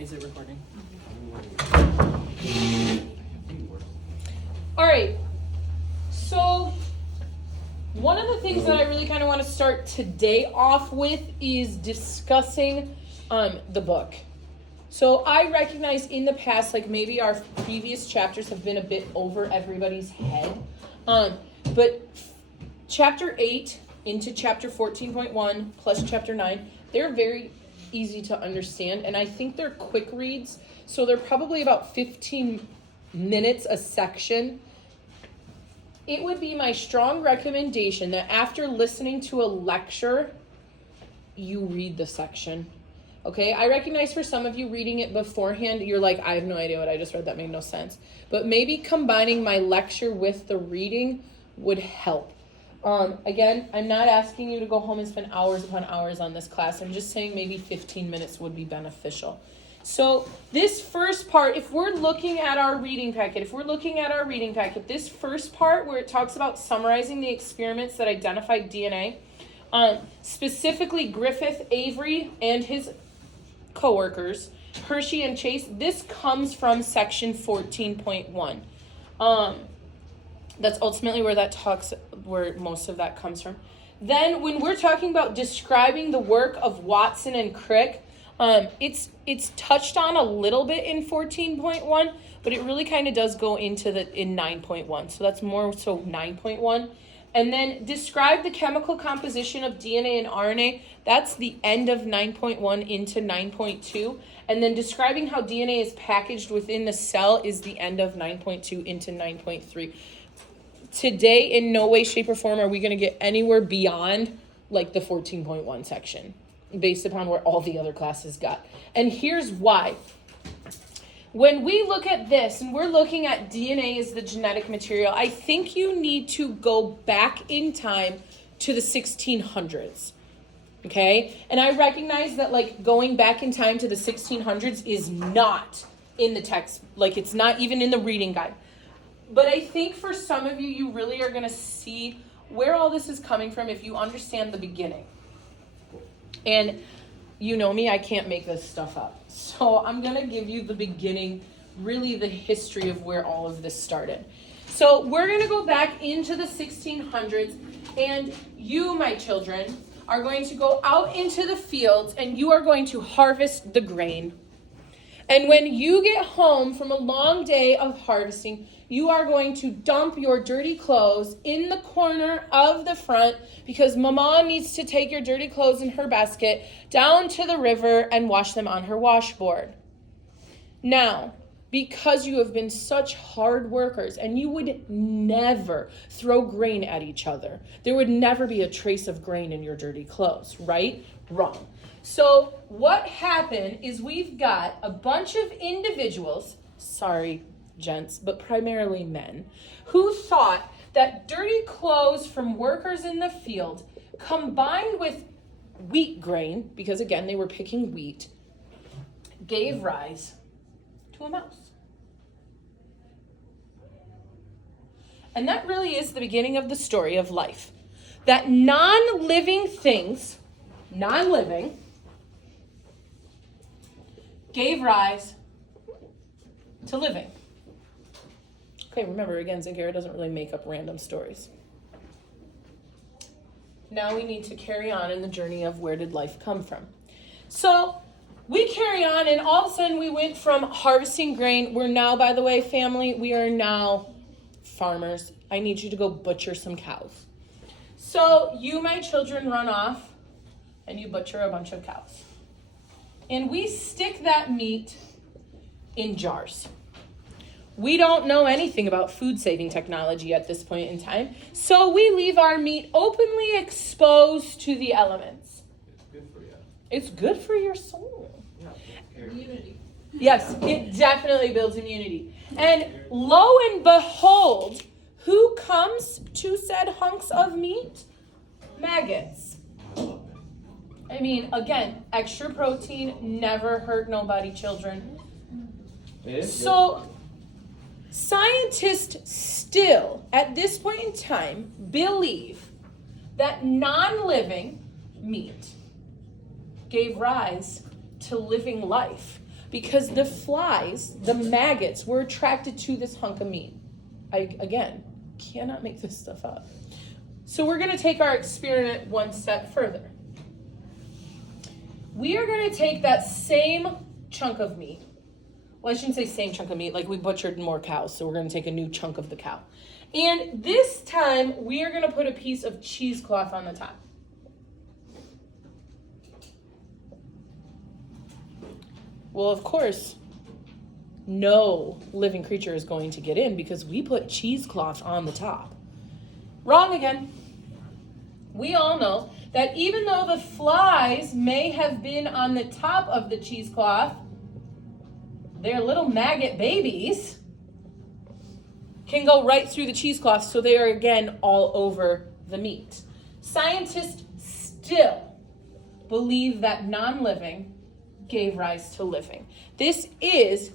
Is it recording? All right. So one of the things that I really kind of want to start today off with is discussing the book. So I recognize in the past, like maybe our previous chapters have been a bit over everybody's head. But chapter 8 into chapter 14.1 plus chapter 9, they're very easy to understand. And I think they're quick reads. So they're probably about 15 minutes a section. It would be my strong recommendation that after listening to a lecture, you read the section. Okay, I recognize for some of you reading it beforehand, you're like, I have no idea what I just read. That made no sense. But maybe combining my lecture with the reading would help. Again, I'm not asking you to go home and spend hours upon hours on this class. I'm just saying maybe 15 minutes would be beneficial. So this first part, if we're looking at our reading packet, this first part where it talks about summarizing the experiments that identified DNA, specifically Griffith, Avery, and his co-workers, Hershey and Chase, this comes from section 14.1. That's ultimately where most of that comes from. Then when we're talking about describing the work of Watson and Crick, it's touched on a little bit in 14.1, but it really kind of does go into in 9.1. So that's more so 9.1. And then describe the chemical composition of DNA and RNA. That's the end of 9.1 into 9.2. And then describing how DNA is packaged within the cell is the end of 9.2 into 9.3. Today, in no way, shape, or form are we going to get anywhere beyond like the 14.1 section based upon where all the other classes got. And here's why. When we look at this and we're looking at DNA as the genetic material, I think you need to go back in time to the 1600s. Okay? And I recognize that like going back in time to the 1600s is not in the text. Like it's not even in the reading guide. But I think for some of you, you really are going to see where all this is coming from if you understand the beginning. And you know me, I can't make this stuff up. So I'm going to give you the beginning, really the history of where all of this started. So we're going to go back into the 1600s, and you, my children, are going to go out into the fields, and you are going to harvest the grain. And when you get home from a long day of harvesting, you are going to dump your dirty clothes in the corner of the front because Mama needs to take your dirty clothes in her basket down to the river and wash them on her washboard. Now, because you have been such hard workers and you would never throw grain at each other, there would never be a trace of grain in your dirty clothes, right? Wrong. So what happened is we've got a bunch of individuals, sorry, gents, but primarily men, who thought that dirty clothes from workers in the field combined with wheat grain, because again, they were picking wheat, gave rise to a mouse. And that really is the beginning of the story of life. That non-living things, non-living, gave rise to living. Okay, remember, again, Zingara doesn't really make up random stories. Now we need to carry on in the journey of where did life come from. So we carry on, and all of a sudden we went from harvesting grain. We're now, by the way, family, we are now farmers. I need you to go butcher some cows. So you, my children, run off, and you butcher a bunch of cows. And we stick that meat in jars. We don't know anything about food-saving technology at this point in time, so we leave our meat openly exposed to the elements. It's good for you. It's good for your soul. Yeah. Immunity. Yes, it definitely builds immunity. And lo and behold, who comes to said hunks of meat? Maggots. I mean, again, extra protein never hurt nobody, children. So scientists still, at this point in time, believe that non-living meat gave rise to living life. Because the flies, the maggots, were attracted to this hunk of meat. I, again, cannot make this stuff up. So we're going to take our experiment one step further. We are going to take that same chunk of meat. Well, I shouldn't say same chunk of meat, like we butchered more cows, so we're going to take a new chunk of the cow. And this time, we are going to put a piece of cheesecloth on the top. Well, of course, no living creature is going to get in because we put cheesecloth on the top. Wrong again. We all know that even though the flies may have been on the top of the cheesecloth, their little maggot babies can go right through the cheesecloth, so they are again all over the meat. Scientists still believe that non-living gave rise to living. This is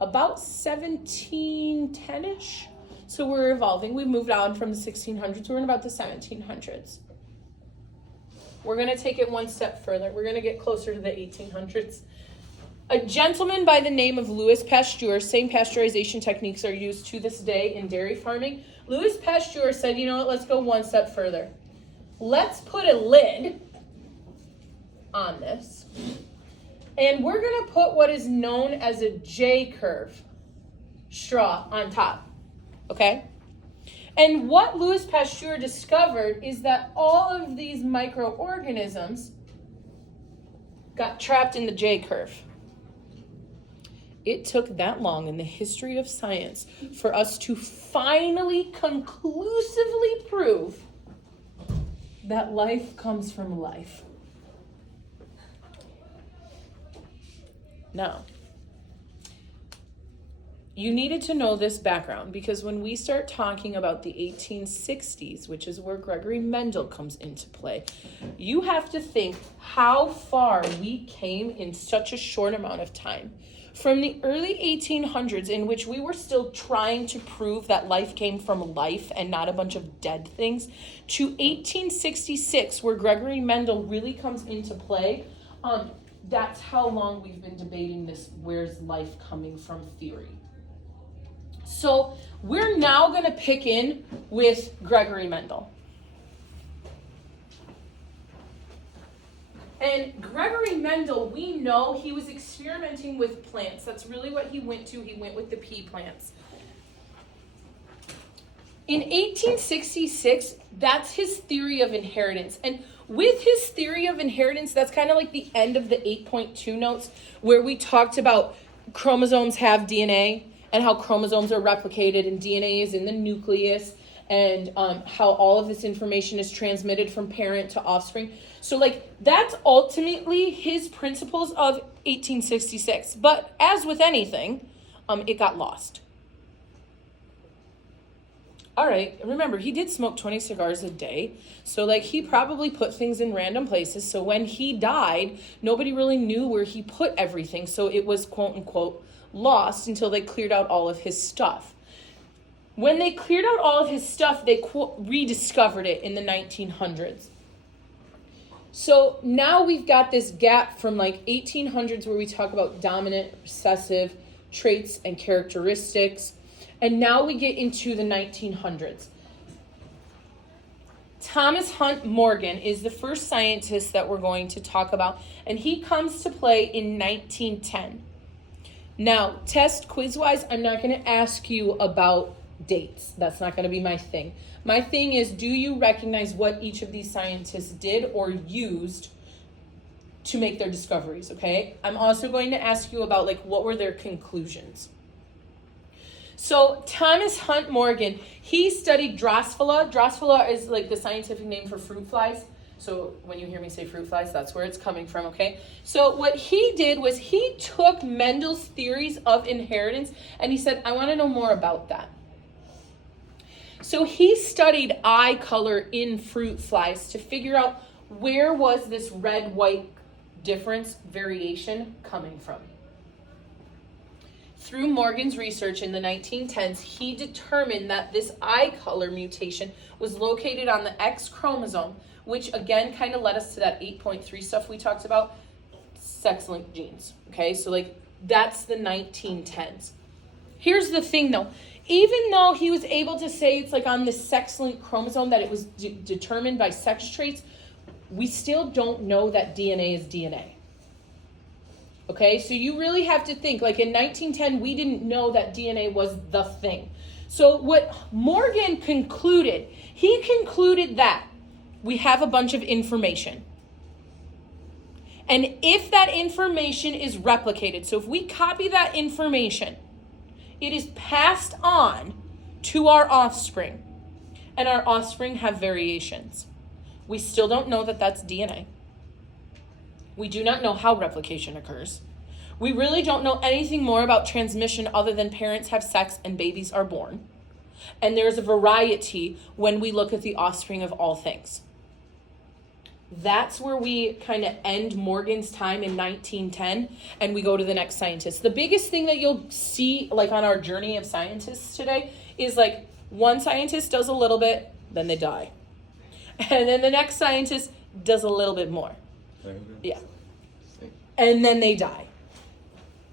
about 1710-ish. So we're evolving. We've moved on from the 1600s. We're in about the 1700s. We're going to take it one step further. We're going to get closer to the 1800s. A gentleman by the name of Louis Pasteur, same pasteurization techniques are used to this day in dairy farming. Louis Pasteur said, you know what, let's go one step further. Let's put a lid on this. And we're going to put what is known as a J-curve straw on top. Okay? And what Louis Pasteur discovered is that all of these microorganisms got trapped in the J-curve. It took that long in the history of science for us to finally conclusively prove that life comes from life. Now, you needed to know this background because when we start talking about the 1860s, which is where Gregory Mendel comes into play, you have to think how far we came in such a short amount of time. From the early 1800s, in which we were still trying to prove that life came from life and not a bunch of dead things, to 1866, where Gregory Mendel really comes into play. That's how long we've been debating this where's life coming from theory. So we're now going to pick in with Gregory Mendel. And Gregory Mendel, we know he was experimenting with plants. That's really what he went to. He went with the pea plants. In 1866, that's his theory of inheritance. And with his theory of inheritance, that's kind of like the end of the 8.2 notes where we talked about chromosomes have DNA and how chromosomes are replicated and DNA is in the nucleus and how all of this information is transmitted from parent to offspring. So like that's ultimately his principles of 1866. But as with anything, it got lost. All right, remember, he did smoke 20 cigars a day. So, like, he probably put things in random places. So when he died, nobody really knew where he put everything. So it was, quote unquote, lost until they cleared out all of his stuff. When they cleared out all of his stuff, they, quote, rediscovered it in the 1900s. So now we've got this gap from, like, 1800s where we talk about dominant, recessive traits and characteristics. And now we get into the 1900s. Thomas Hunt Morgan is the first scientist that we're going to talk about, and he comes to play in 1910. Now, test quiz-wise, I'm not going to ask you about dates. That's not going to be my thing. My thing is, do you recognize what each of these scientists did or used to make their discoveries, okay? I'm also going to ask you about, like, what were their conclusions? So Thomas Hunt Morgan, he studied Drosophila. Drosophila is like the scientific name for fruit flies. So when you hear me say fruit flies, that's where it's coming from, okay? So what he did was he took Mendel's theories of inheritance and he said, I want to know more about that. So he studied eye color in fruit flies to figure out where was this red-white difference, variation coming from. Through Morgan's research in the 1910s, he determined that this eye color mutation was located on the X chromosome, which again kind of led us to that 8.3 stuff we talked about, sex-linked genes. Okay, so like That's the 1910s. Here's the thing though. Even though he was able to say it's like on the sex-linked chromosome that it was determined by sex traits, we still don't know that DNA is DNA. Okay, so you really have to think, like in 1910, we didn't know that DNA was the thing. So what Morgan concluded, he concluded that we have a bunch of information. And if that information is replicated, so if we copy that information, it is passed on to our offspring. And our offspring have variations. We still don't know that that's DNA. We do not know how replication occurs. We really don't know anything more about transmission other than parents have sex and babies are born. And there's a variety when we look at the offspring of all things. That's where we kind of end Morgan's time in 1910 and we go to the next scientist. The biggest thing that you'll see like on our journey of scientists today is like one scientist does a little bit, then they die. And then the next scientist does a little bit more. Yeah. And then they die.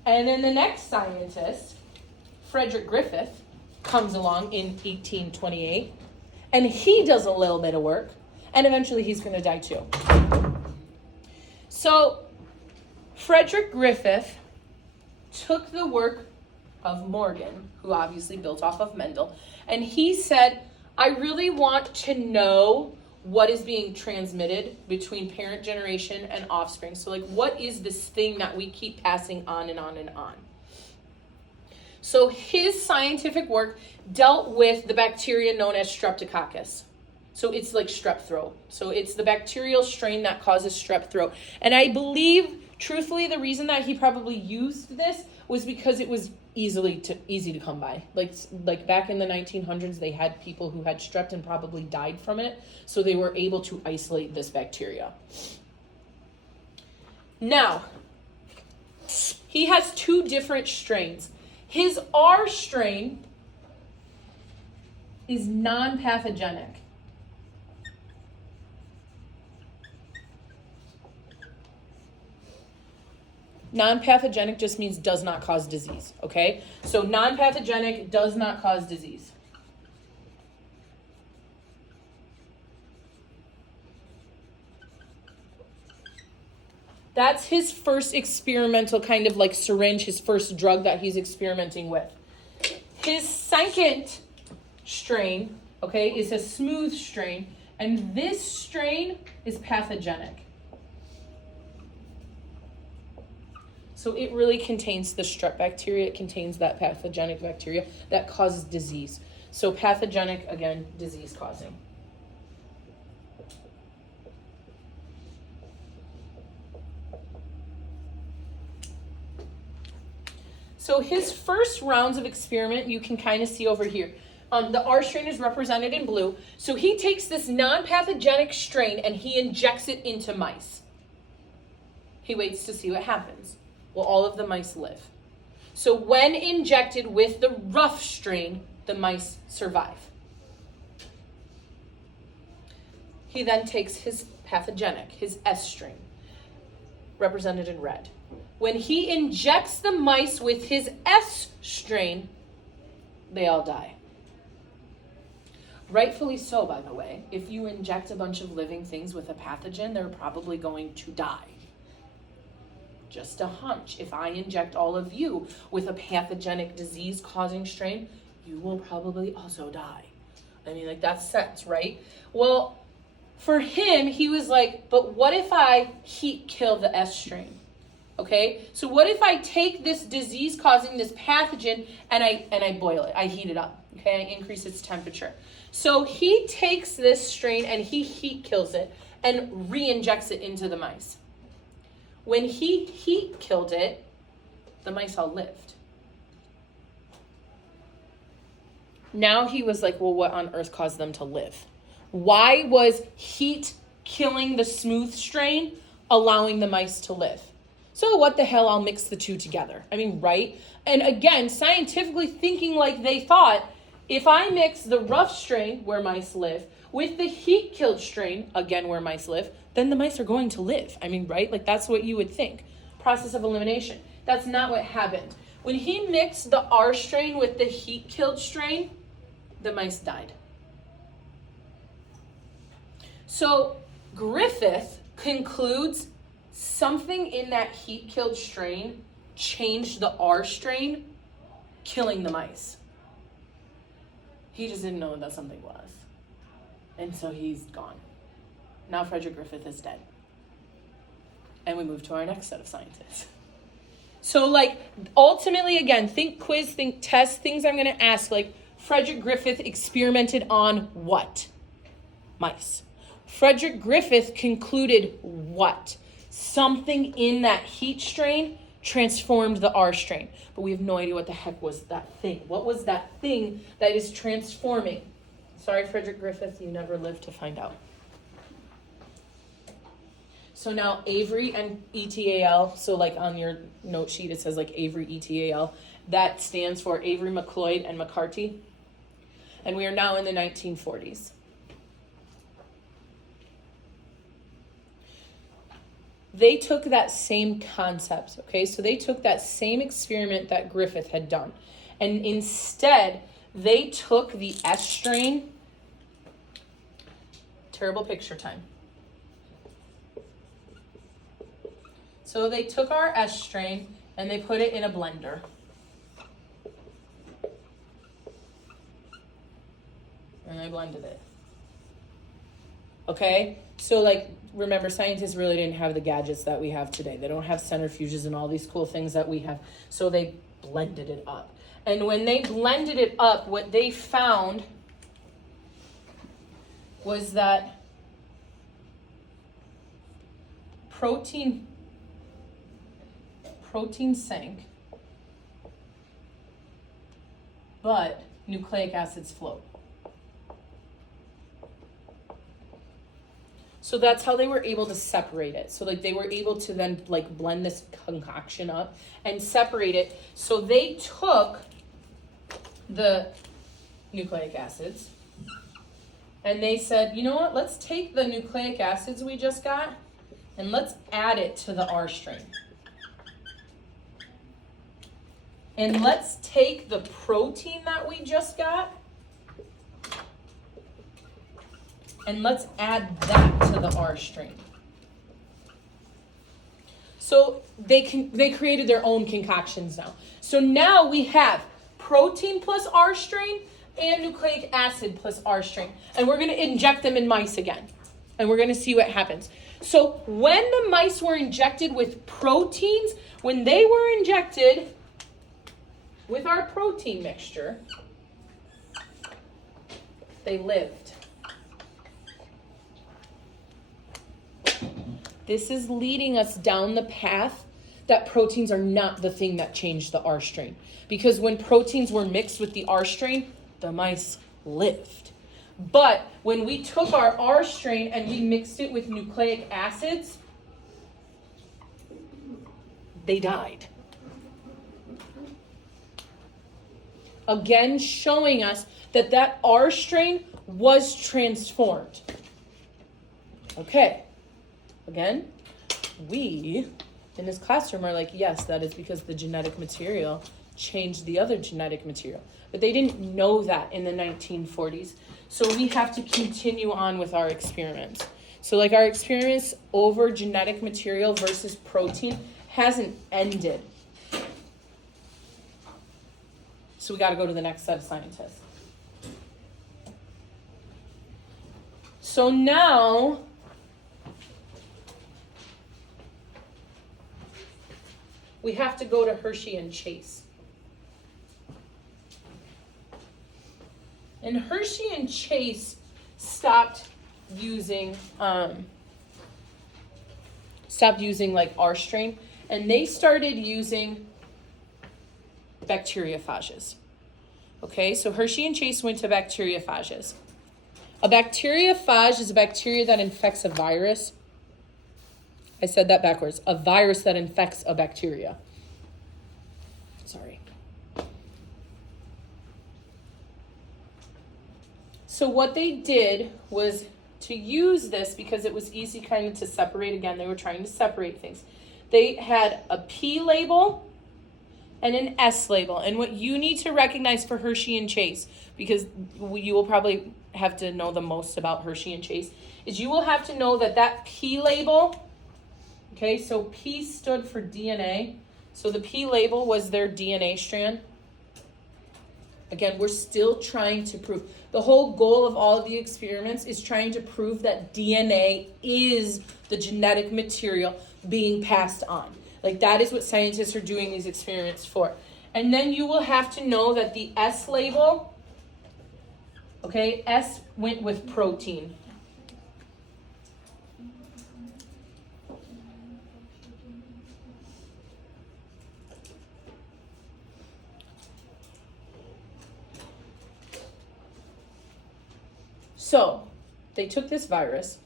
And then the next scientist, Frederick Griffith, comes along in 1828 and he does a little bit of work. And eventually he's going to die too. So Frederick Griffith took the work of Morgan, who obviously built off of Mendel, and he said, I really want to know what is being transmitted between parent generation and offspring. So like, what is this thing that we keep passing on and on and on? So his scientific work dealt with the bacteria known as Streptococcus. So it's like strep throat. So it's the bacterial strain that causes strep throat. And I believe, truthfully, the reason that he probably used this was because it was easy to come by. Like back in the 1900s, they had people who had strep and probably died from it. So they were able to isolate this bacteria. Now, he has two different strains. His R strain is non-pathogenic. Non-pathogenic just means does not cause disease, okay? So non-pathogenic does not cause disease. That's his first experimental kind of like syringe, his first drug that he's experimenting with. His second strain, okay, is a smooth strain, and this strain is pathogenic. So it really contains the strep bacteria. It contains that pathogenic bacteria that causes disease. So pathogenic, again, disease causing. So his first rounds of experiment, you can kind of see over here. The R strain is represented in blue. So he takes this non-pathogenic strain and he injects it into mice. He waits to see what happens. Well, all of the mice live. So when injected with the rough strain, the mice survive. He then takes his pathogenic, his S strain, represented in red. When he injects the mice with his S strain, they all die. Rightfully so, by the way. If you inject a bunch of living things with a pathogen, they're probably going to die. Just a hunch. If I inject all of you with a pathogenic disease-causing strain, you will probably also die. I mean, like, that's sense, right? Well, for him, he was like, but what if I heat kill the S strain? Okay, so what if I take this disease causing this pathogen and I boil it, I heat it up, okay, I increase its temperature. So he takes this strain and he heat kills it and re-injects it into the mice. When he heat killed it, the mice all lived. Now he was like, well, what on earth caused them to live? Why was heat killing the smooth strain allowing the mice to live? So what the hell, I'll mix the two together. I mean, right? And again, scientifically thinking like they thought, if I mix the rough strain, where mice live, with the heat-killed strain, again, where mice live, then the mice are going to live. I mean, right? Like, that's what you would think. Process of elimination. That's not what happened. When he mixed the R strain with the heat-killed strain, the mice died. So Griffith concludes something in that heat-killed strain changed the R strain, killing the mice. He just didn't know what that something was. And so he's gone. Now Frederick Griffith is dead. And we move to our next set of scientists. So like, ultimately, again, think quiz, think test, things I'm gonna ask, like, Frederick Griffith experimented on what? Mice. Frederick Griffith concluded what? Something in that heat strain transformed the R strain. But we have no idea what the heck was that thing. What was that thing that is transforming? Sorry, Frederick Griffith, you never lived to find out. So now Avery and ETAL, so like on your note sheet it says like Avery ETAL, that stands for Avery, McLeod, and McCarty. And we are now in the 1940s. They took that same concept, okay? So they took that same experiment that Griffith had done. And instead, they took the S strain. Terrible picture time. So they took our S strain and they put it in a blender. And they blended it. Okay? So like, remember, scientists really didn't have the gadgets that we have today. They don't have centrifuges and all these cool things that we have. So they blended it up. And when they blended it up, what they found was that protein sank, but nucleic acids float. So that's how they were able to separate it. So like they were able to then like blend this concoction up and separate it. So they took the nucleic acids and they said, you know what, let's take the nucleic acids we just got and let's add it to the R strain. And let's take the protein that we just got and let's add that to the R strain. So they created their own concoctions now. So now we have protein plus R strain and nucleic acid plus R strain. And we're going to inject them in mice again. And we're going to see what happens. So when the mice were injected with proteins, when they were injected with our protein mixture, they lived. This is leading us down the path that proteins are not the thing that changed the R strain. Because when proteins were mixed with the R strain, the mice lived. But when we took our R strain and we mixed it with nucleic acids, they died. Again, showing us that that R strain was transformed. Okay. Again, we in this classroom are like, yes, that is because the genetic material changed the other genetic material. But they didn't know that in the 1940s. So we have to continue on with our experiments. So like our experiments over genetic material versus protein hasn't ended. So we got to go to the next set of scientists. So now we have to go to Hershey and Chase. And Hershey and Chase stopped using like R strain, and they started using bacteriophages. Okay, so Hershey and Chase went to bacteriophages. A bacteriophage is a bacteria that infects a virus. I said that backwards. A virus that infects a bacteria. Sorry. So what they did was to use this because it was easy kind of to separate. Again, they were trying to separate things. They had a P label and an S label. And what you need to recognize for Hershey and Chase, because you will probably have to know the most about Hershey and Chase, is you will have to know that that P label, okay, so P stood for DNA. So the P label was their DNA strand. Again, we're still trying to prove. The whole goal of all of the experiments is trying to prove that DNA is the genetic material being passed on. Like, that is what scientists are doing these experiments for. And then you will have to know that the S label, okay, S went with protein. So, they took this virus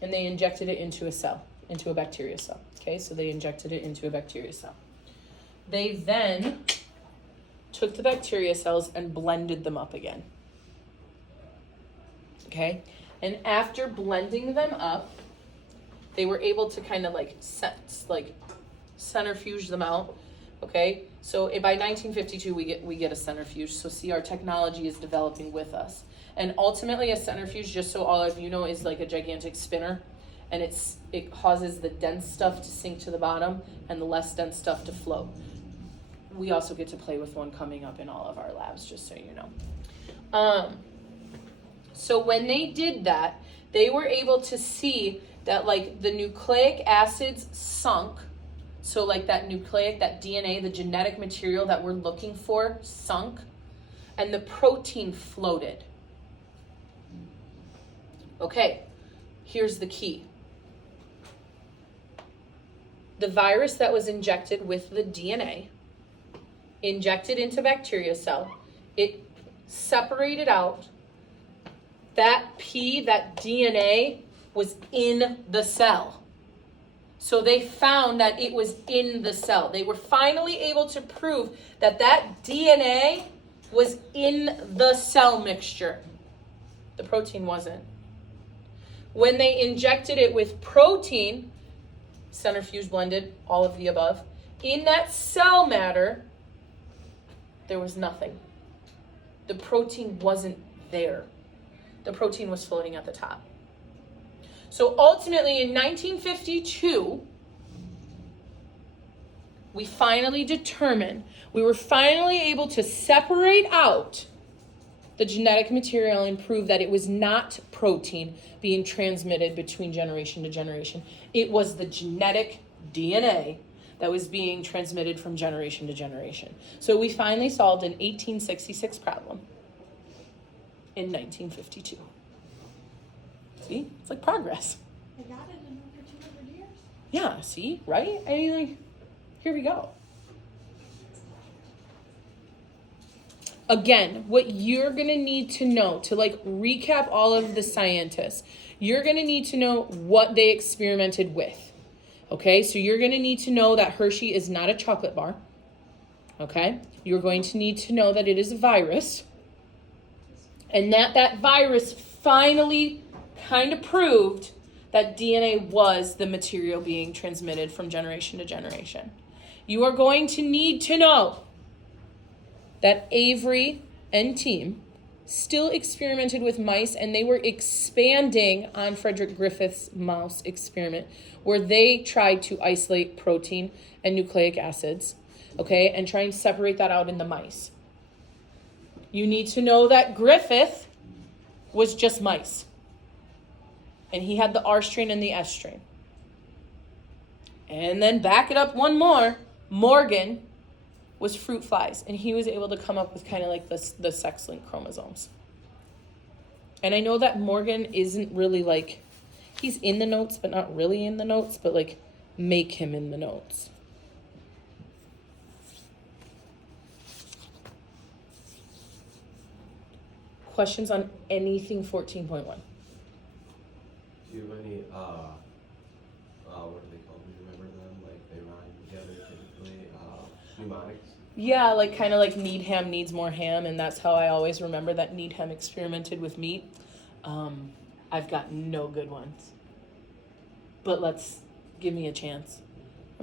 and they injected it into a cell, into a bacteria cell. Okay, so they injected it into a bacteria cell. They then took the bacteria cells and blended them up again. Okay, and after blending them up, they were able to kind of like centrifuge them out. Okay, so by 1952 we get a centrifuge. So see, our technology is developing with us. And ultimately, a centrifuge, just so all of you know, is like a gigantic spinner, and it causes the dense stuff to sink to the bottom and the less dense stuff to float. We also get to play with one coming up in all of our labs, just so you know. So when they did that, they were able to see that like the nucleic acids sunk. So like that DNA, the genetic material that we're looking for, sunk, and the protein floated. Okay, here's the key. The virus that was injected with the DNA, injected into bacteria cell, it separated out. That P, that DNA, was in the cell. So they found that it was in the cell. They were finally able to prove that that DNA was in the cell mixture. The protein wasn't. When they injected it with protein, centrifuge blended, all of the above, in that cell matter, there was nothing. The protein wasn't there. The protein was floating at the top. So ultimately in 1952, we were finally able to separate out the genetic material and prove that it was not protein being transmitted between generation to generation. It was the genetic DNA that was being transmitted from generation to generation. So we finally solved an 1866 problem in 1952. See, it's like progress. They got it in over 200 years. Yeah, see, right? I mean, like, here we go. Again, what you're going to need to know to like recap all of the scientists, you're going to need to know what they experimented with. Okay, so you're going to need to know that Hershey is not a chocolate bar. Okay, you're going to need to know that it is a virus. And that virus finally kind of proved that DNA was the material being transmitted from generation to generation. You are going to need to know that Avery and team still experimented with mice, and they were expanding on Frederick Griffith's mouse experiment, where they tried to isolate protein and nucleic acids, okay, and try and separate that out in the mice. You need to know that Griffith was just mice, and he had the R strain and the S strain. And then back it up one more, Morgan was fruit flies, and he was able to come up with kind of like the sex-linked chromosomes. And I know that Morgan isn't really like, he's in the notes, but not really in the notes, but like make him in the notes. Questions on anything 14.1? Do you have any, what are they called? Do you remember them? Like, they rhyme together typically, mnemonics? Yeah, like kind of like Needham needs more ham, and that's how I always remember that Needham experimented with meat. I've got no good ones. But give me a chance.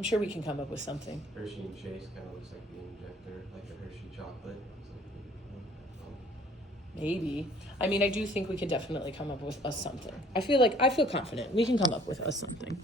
I'm sure we can come up with something. Hershey and Chase kind of looks like the injector, like a Hershey chocolate. It's like, Maybe. I mean, I do think we could definitely come up with us something. I feel confident we can come up with us something.